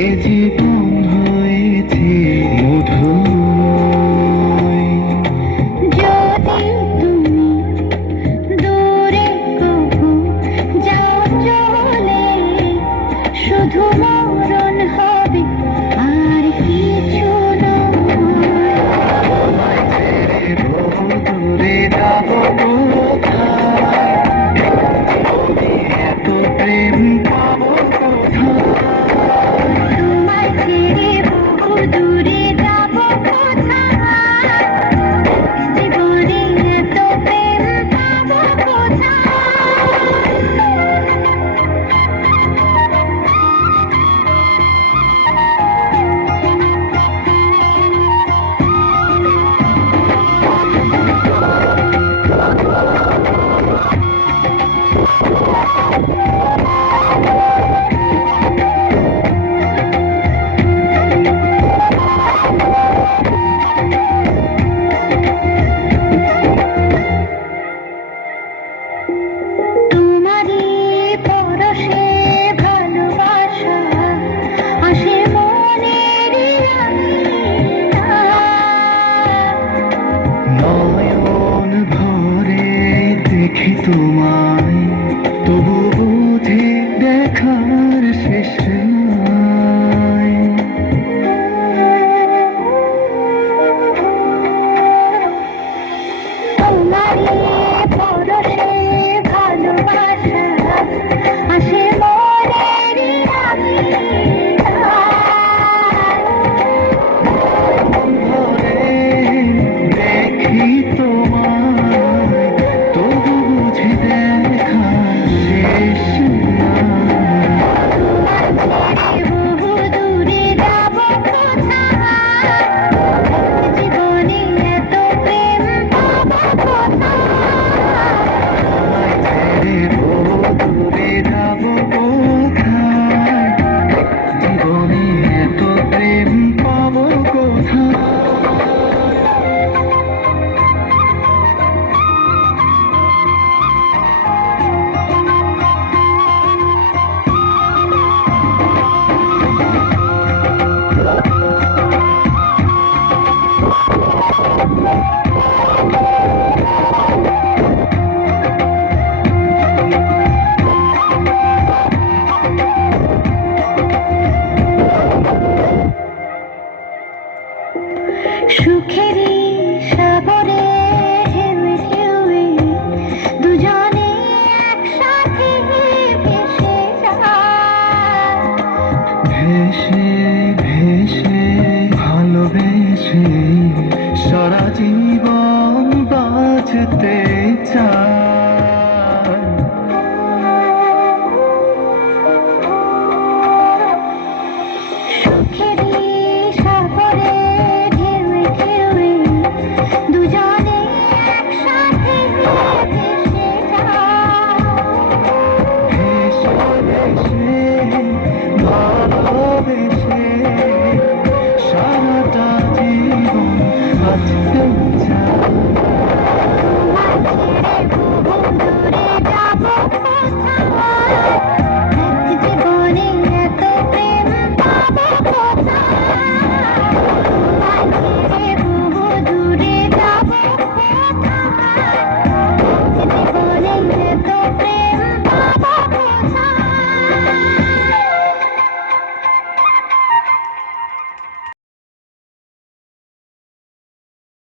এ জীবন হয়েছে মধুময়। যদি তুমি দূরে কবু যাও চলে, শুধু মরণ হবে আর কিছু নয়। দূরে যাব কোথায়, এত প্রেম পাবো কোথায়। তোমায় ছেড়ে বহু দূরে যাব কোথায়, জীবনে এত প্রেম পাবো তোমারই পরশে ভালোবাসা আসে মনের নয়ন ভরে দেখি তোমায়, তবু বুঝি দেখার শেষ নাই। তোমারই পরশে ভালোবাসা আসে মনের ভরে দেখি তোমায়, তবু বুঝি দেখার শেষ নাই। বহু দূরে যাব কোথায়, জীবনে এত প্রেম পাবো কোথায়। ছেড়ে বহু দূরে যাব কোথায়, জীবনে এত প্রেম পাবো কোথায়। সুখেরই সাগরে ঢেউয়ে ঢেউয়ে দুজনে একসাথে ভেসে যায়। ভেসে